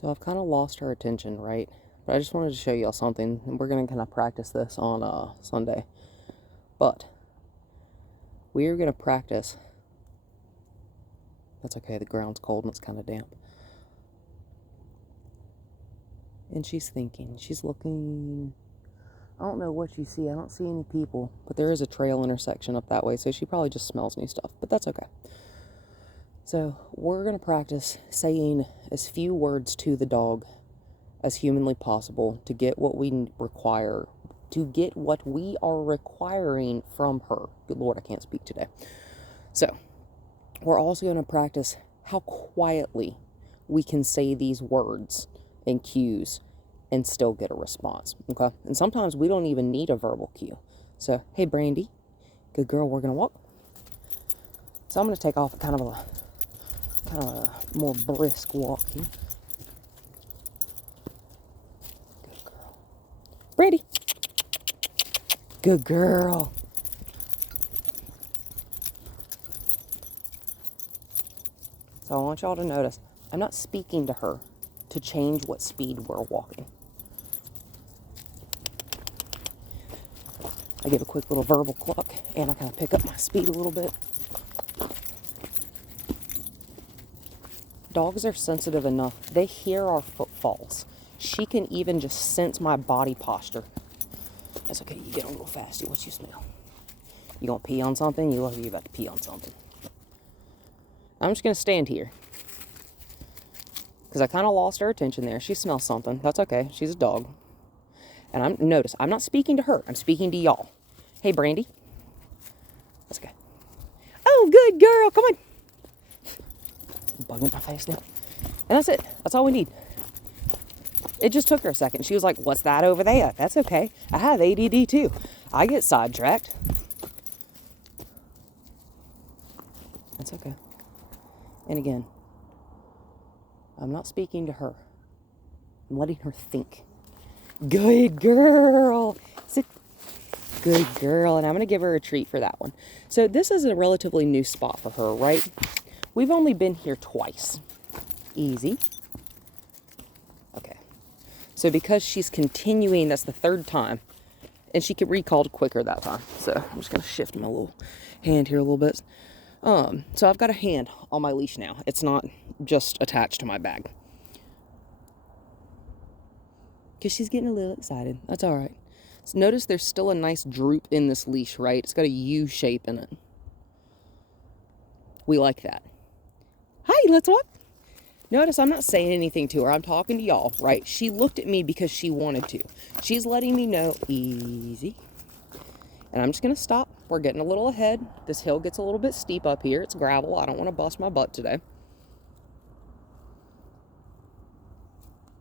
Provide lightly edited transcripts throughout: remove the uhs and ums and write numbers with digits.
So I've kind of lost her attention, right? But I just wanted to show y'all something, and we're going to kind of practice this on Sunday. But we're going to practice. That's okay, the ground's cold and it's kind of damp. And she's thinking, she's looking. I don't know what you see. I don't see any people, but there is a trail intersection up that way, so she probably just smells new stuff, but that's okay. So we're going to practice saying as few words to the dog as humanly possible to get what we require, to get what we are requiring from her. Good Lord, I can't speak today. So we're also going to practice how quietly we can say these words and cues and still get a response, okay? And sometimes we don't even need a verbal cue. So, hey, Brandy, good girl, we're going to walk. So I'm going to take off kind of a more brisk walk here. Good girl. Brandy. Good girl. So I want y'all to notice, I'm not speaking to her to change what speed we're walking. I give a quick little verbal cluck, and I kind of pick up my speed a little bit. Dogs are sensitive enough. They hear our footfalls. She can even just sense my body posture. That's okay. You get a little faster. What you smell? You gonna pee on something? You look like you about to pee on something. I'm just gonna stand here because I kind of lost her attention there. She smells something. That's okay. She's a dog. And notice, I'm not speaking to her. I'm speaking to y'all. Hey, Brandy. That's okay. Oh, good girl. Come on. Bugging my face now. And that's it. That's all we need. It just took her a second. She was like, what's that over there? That's okay. I have ADD too. I get sidetracked. That's okay. And again, I'm not speaking to her. I'm letting her think. Good girl. Sit. Good girl. And I'm going to give her a treat for that one. So this is a relatively new spot for her, right? We've only been here twice. Easy. Okay. So because she's continuing, that's the third time. And she could recall quicker that time. So I'm just going to shift my little hand here a little bit. So I've got a hand on my leash now. It's not just attached to my bag. Because she's getting a little excited. That's all right. So notice there's still a nice droop in this leash, right? It's got a U shape in it. We like that. Hi, let's walk. Notice I'm not saying anything to her. I'm talking to y'all, right? She looked at me because she wanted to. She's letting me know, easy. And I'm just going to stop. We're getting a little ahead. This hill gets a little bit steep up here. It's gravel. I don't want to bust my butt today.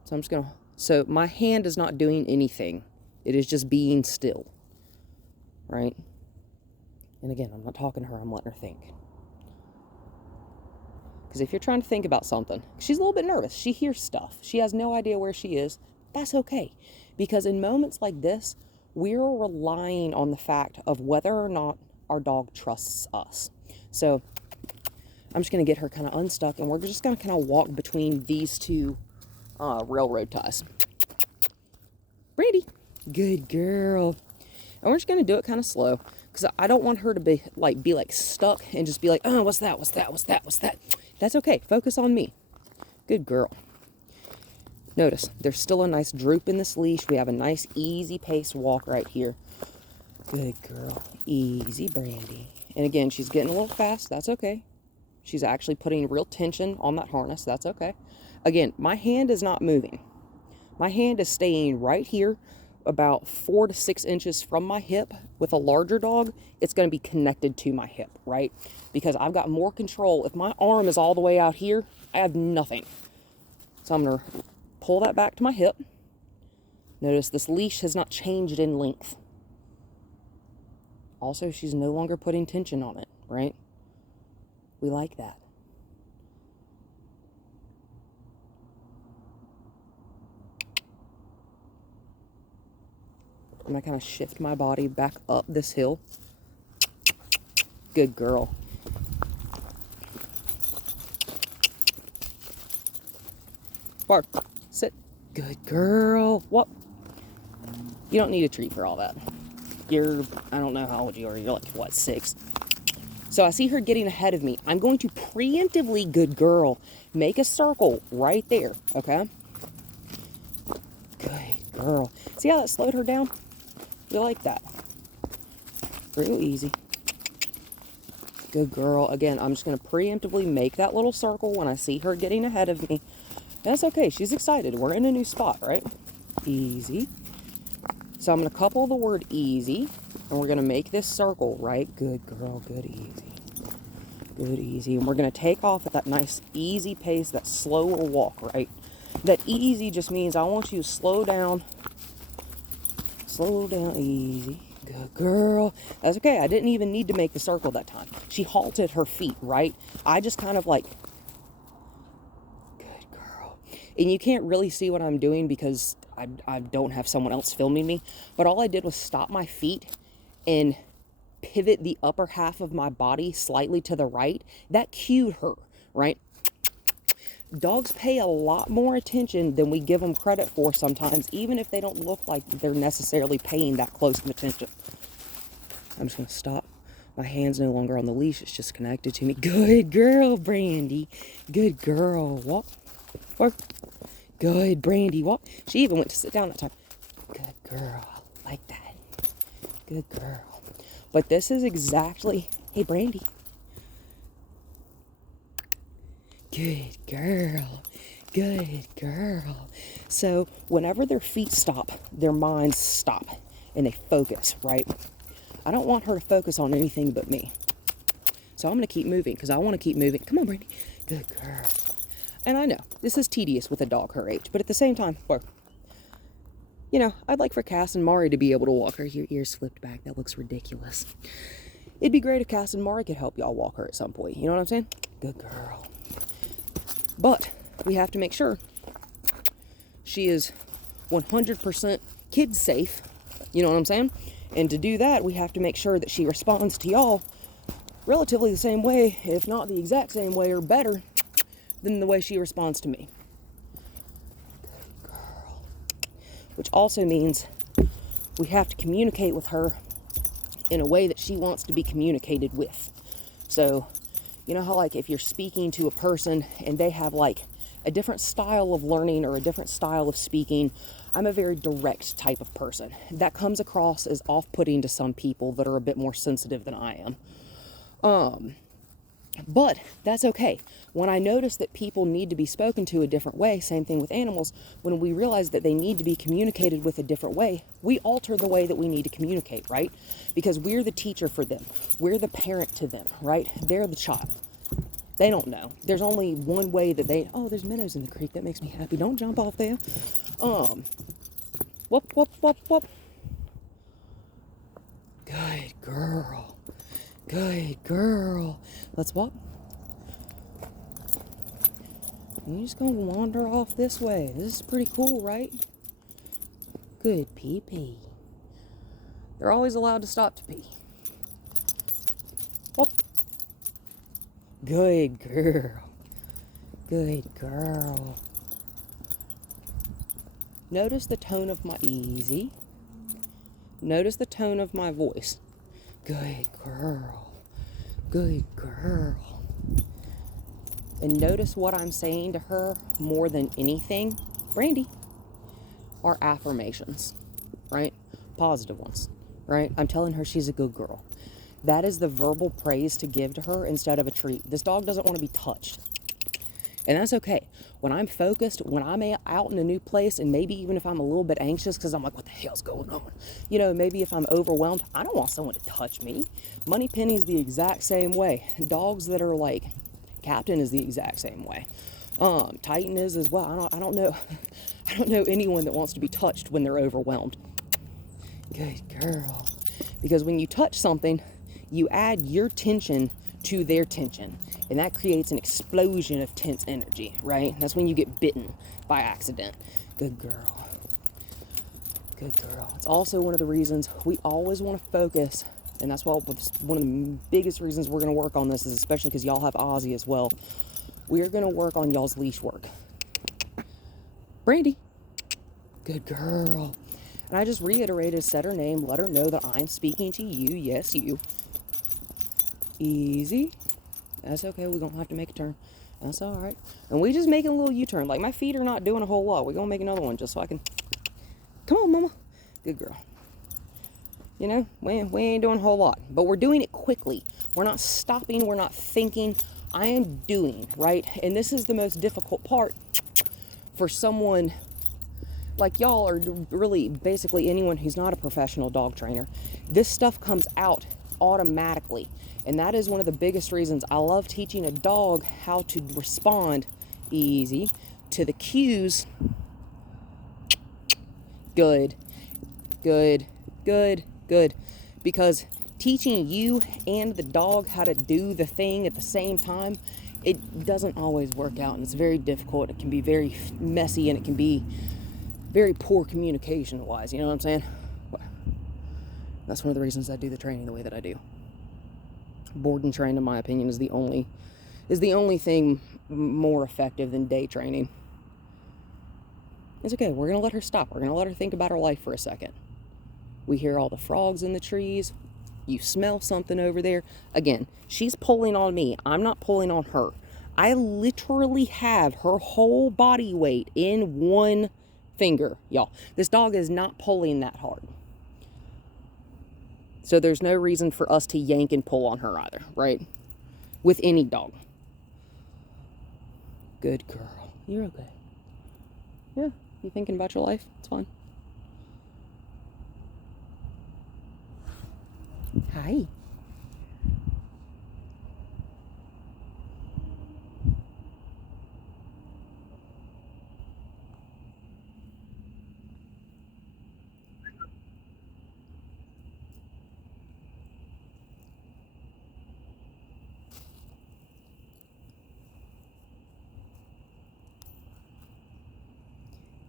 So I'm just going to... So my hand is not doing anything. It is just being still. Right? And again, I'm not talking to her. I'm letting her think. Because if you're trying to think about something, she's a little bit nervous. She hears stuff. She has no idea where she is. That's okay. Because in moments like this, we're relying on the fact of whether or not our dog trusts us. So I'm just going to get her kind of unstuck, and we're just going to kind of walk between these two railroad ties. Brandy, good girl. And we're just going to do it kind of slow because I don't want her to be like stuck and just be like, oh, what's that? What's that? What's that? What's that? That's okay. Focus on me. Good girl. Notice there's still a nice droop in this leash. We have a nice easy pace walk right here. Good girl. Easy, Brandy. And again, she's getting a little fast. That's okay. She's actually putting real tension on that harness. That's okay. Again, my hand is not moving. My hand is staying right here about 4 to 6 inches from my hip. With a larger dog, it's going to be connected to my hip, right? Because I've got more control. If my arm is all the way out here, I have nothing. So I'm going to pull that back to my hip. Notice this leash has not changed in length. Also, she's no longer putting tension on it, right? We like that. I'm going to kind of shift my body back up this hill. Good girl. Bark. Sit. Good girl. What? You don't need a treat for all that. I don't know how old you are. You're like, what, 6? So I see her getting ahead of me. I'm going to preemptively, good girl, make a circle right there, okay? Good girl. See how that slowed her down? You like that? Real easy. Good girl. Again, I'm just going to preemptively make that little circle when I see her getting ahead of me. That's okay. She's excited. We're in a new spot, right? Easy. So I'm going to couple the word easy, and we're going to make this circle, right? Good girl. Good easy. Good easy. And we're going to take off at that nice easy pace, that slower walk, right? That easy just means I want you to slow down. Slow down. Easy. Good girl. That's okay. I didn't even need to make the circle that time. She halted her feet, right? I just kind of like, good girl. And you can't really see what I'm doing because I don't have someone else filming me. But all I did was stop my feet and pivot the upper half of my body slightly to the right. That cued her, right? Dogs pay a lot more attention than we give them credit for sometimes, even if they don't look like they're necessarily paying that close of attention. I'm just going to stop. My hand's no longer on the leash. It's just connected to me. Good girl, Brandy. Good girl. Walk. Walk. Good, Brandy. Walk. She even went to sit down that time. Good girl. I like that. Good girl. But this is exactly... Hey, Brandy. Good girl. Good girl. So whenever their feet stop, their minds stop and they focus, right? I don't want her to focus on anything but me. So I'm going to keep moving because I want to keep moving. Come on, Brandy. Good girl. And I know this is tedious with a dog her age, but at the same time, well, you know, I'd like for Cass and Mari to be able to walk her. Your ears flipped back. That looks ridiculous. It'd be great if Cass and Mari could help y'all walk her at some point. You know what I'm saying? Good girl. But we have to make sure she is 100% kid safe. You know what I'm saying? And to do that, we have to make sure that she responds to y'all relatively the same way, if not the exact same way or better than the way she responds to me. Good girl. Which also means we have to communicate with her in a way that she wants to be communicated with. So, you know how like if you're speaking to a person and they have like a different style of learning or a different style of speaking, I'm a very direct type of person. That comes across as off-putting to some people that are a bit more sensitive than I am. But that's okay. When I notice that people need to be spoken to a different way, same thing with animals, when we realize that they need to be communicated with a different way, we alter the way that we need to communicate, right? Because we're the teacher for them. We're the parent to them, right? They're the child. They don't know. There's only one way that they... Oh, there's minnows in the creek. That makes me happy. Don't jump off there. Whoop, whoop, whoop, whoop. Good girl. Good girl. Let's walk. You're just going to wander off this way. This is pretty cool, right? Good pee-pee. They're always allowed to stop to pee. Whoop. Good girl. Good girl. Notice the tone of my easy. Notice the tone of my voice. Good girl. Good girl. And notice what I'm saying to her more than anything, Brandy, are affirmations, right? Positive ones, right? I'm telling her she's a good girl. That is the verbal praise to give to her instead of a treat. This dog doesn't want to be touched. And that's okay. When I'm focused, when I'm out in a new place, and maybe even if I'm a little bit anxious because I'm like, what the hell's going on? You know, maybe if I'm overwhelmed, I don't want someone to touch me. Money Penny's the exact same way. Dogs that are like, Captain is the exact same way. Titan is as well. I don't know. I don't know anyone that wants to be touched when they're overwhelmed. Good girl. Because when you touch something, you add your tension to their tension, and that creates an explosion of tense energy, right? That's when you get bitten by accident. Good girl. Good girl. It's also one of the reasons we always want to focus, and that's why one of the biggest reasons we're going to work on this is especially because y'all have Ozzy as well. We're going to work on y'all's leash work. Brandy. Good girl. And I just reiterated, said her name, let her know that I'm speaking to you. Yes, you. Easy. That's okay. We're going to have to make a turn. That's all right. And we just making a little U-turn. Like, my feet are not doing a whole lot. We're going to make another one just so I can... Come on, mama. Good girl. You know, we ain't doing a whole lot. But we're doing it quickly. We're not stopping. We're not thinking. I am doing, right? And this is the most difficult part for someone like y'all, or really basically anyone who's not a professional dog trainer. This stuff comes out automatically. And that is one of the biggest reasons I love teaching a dog how to respond easy to the cues. Good, good, good, good. Because teaching you and the dog how to do the thing at the same time, it doesn't always work out, and it's very difficult. It can be very messy, and it can be very poor communication wise, you know what I'm saying? That's one of the reasons I do the training the way that I do. Board and train, in my opinion, is the only thing more effective than day training. It's okay. We're going to let her stop. We're going to let her think about her life for a second. We hear all the frogs in the trees. You smell something over there. Again, she's pulling on me. I'm not pulling on her. I literally have her whole body weight in one finger, y'all. This dog is not pulling that hard. So there's no reason for us to yank and pull on her either, right? With any dog. Good girl. You're okay. Yeah, you thinking about your life? It's fine. Hi.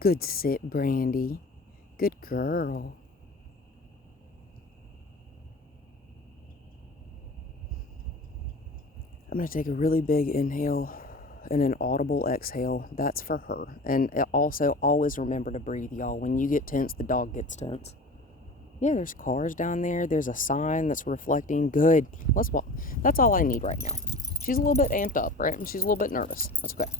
Good sit, Brandy. Good girl. I'm going to take a really big inhale and an audible exhale. That's for her. And also, always remember to breathe, y'all. When you get tense, the dog gets tense. Yeah, there's cars down there. There's a sign that's reflecting. Good. Let's walk. That's all I need right now. She's a little bit amped up, right? And she's a little bit nervous. That's okay.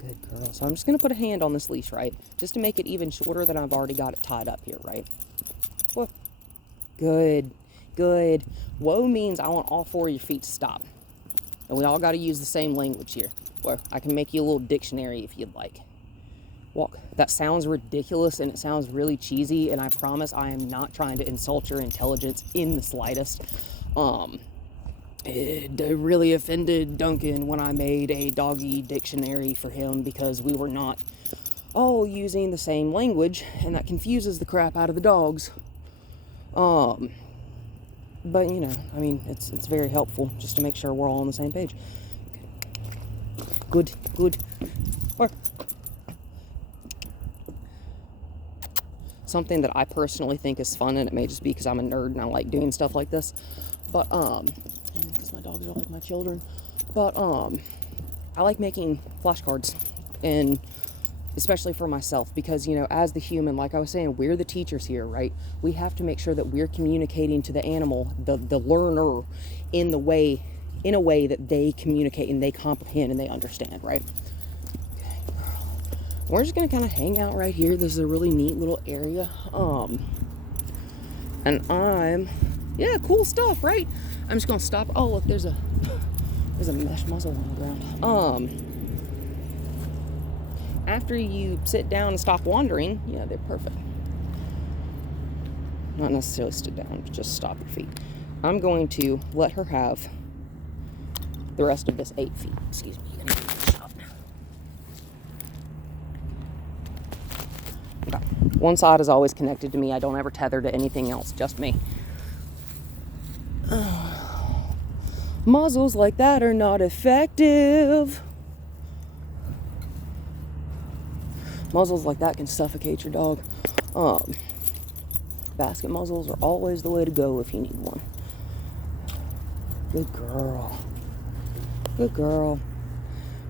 Good girl. So I'm just going to put a hand on this leash, right? Just to make it even shorter than I've already got it tied up here, right? Whoa. Good. Good. Whoa means I want all four of your feet to stop. And we all got to use the same language here. Where I can make you a little dictionary if you'd like. Walk. That sounds ridiculous and it sounds really cheesy, and I promise I am not trying to insult your intelligence in the slightest. It really offended Duncan when I made a doggy dictionary for him because we were not all using the same language, and that confuses the crap out of the dogs. But you know, I mean, it's very helpful just to make sure we're all on the same page. Good, good. Or something that I personally think is fun, and it may just be because I'm a nerd and I like doing stuff like this, but and because my dogs are like my children, but I like making flashcards, and especially for myself, because, you know, as the human, like I was saying, we're the teachers here, right? We have to make sure that we're communicating to the animal, the learner, in a way that they communicate and they comprehend and they understand, right? We're just gonna kind of hang out right here. This is a really neat little area. And yeah, cool stuff, right? I'm just gonna stop. Oh, look, there's a mesh muzzle on the ground. After you sit down and stop wandering, yeah, they're perfect. Not necessarily sit down, but just stop your feet. I'm going to let her have the rest of this 8 feet. Excuse me. Okay. One side is always connected to me. I don't ever tether to anything else, just me. Muzzles like that are not effective. Muzzles like that can suffocate your dog. Basket muzzles are always the way to go if you need one. Good girl. Good girl.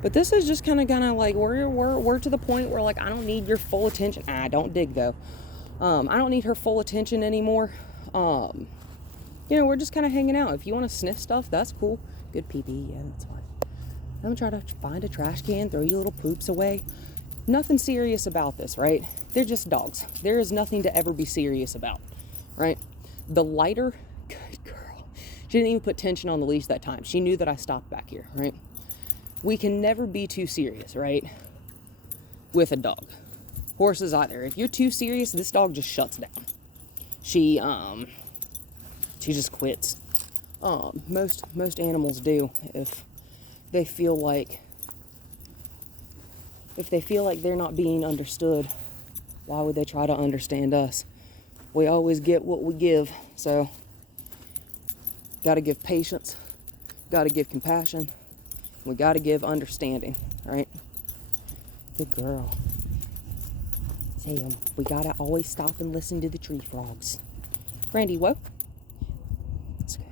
But this is just kind of like we're to the point where like I don't need your full attention. I don't dig though. I don't need her full attention anymore. We're just kind of hanging out. If you want to sniff stuff, that's cool. Good pee-pee, yeah, that's fine. I'm trying to find a trash can, throw your little poops away. Nothing serious about this, right? They're just dogs. There is nothing to ever be serious about, right? The lighter, good girl. She didn't even put tension on the leash that time. She knew that I stopped back here, right? We can never be too serious, right? With a dog. Horses either. If you're too serious, this dog just shuts down. She just quits. Most animals do if they feel like they're not being understood. Why would they try to understand us? We always get what we give. So got to give patience, got to give compassion, we got to give understanding, right? Good girl. Sam, we got to always stop and listen to the tree frogs. Brandy, whoa. It's okay.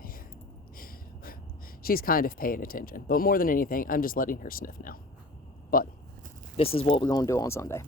She's kind of paying attention, but more than anything, I'm just letting her sniff now. But this is what we're going to do on Sunday.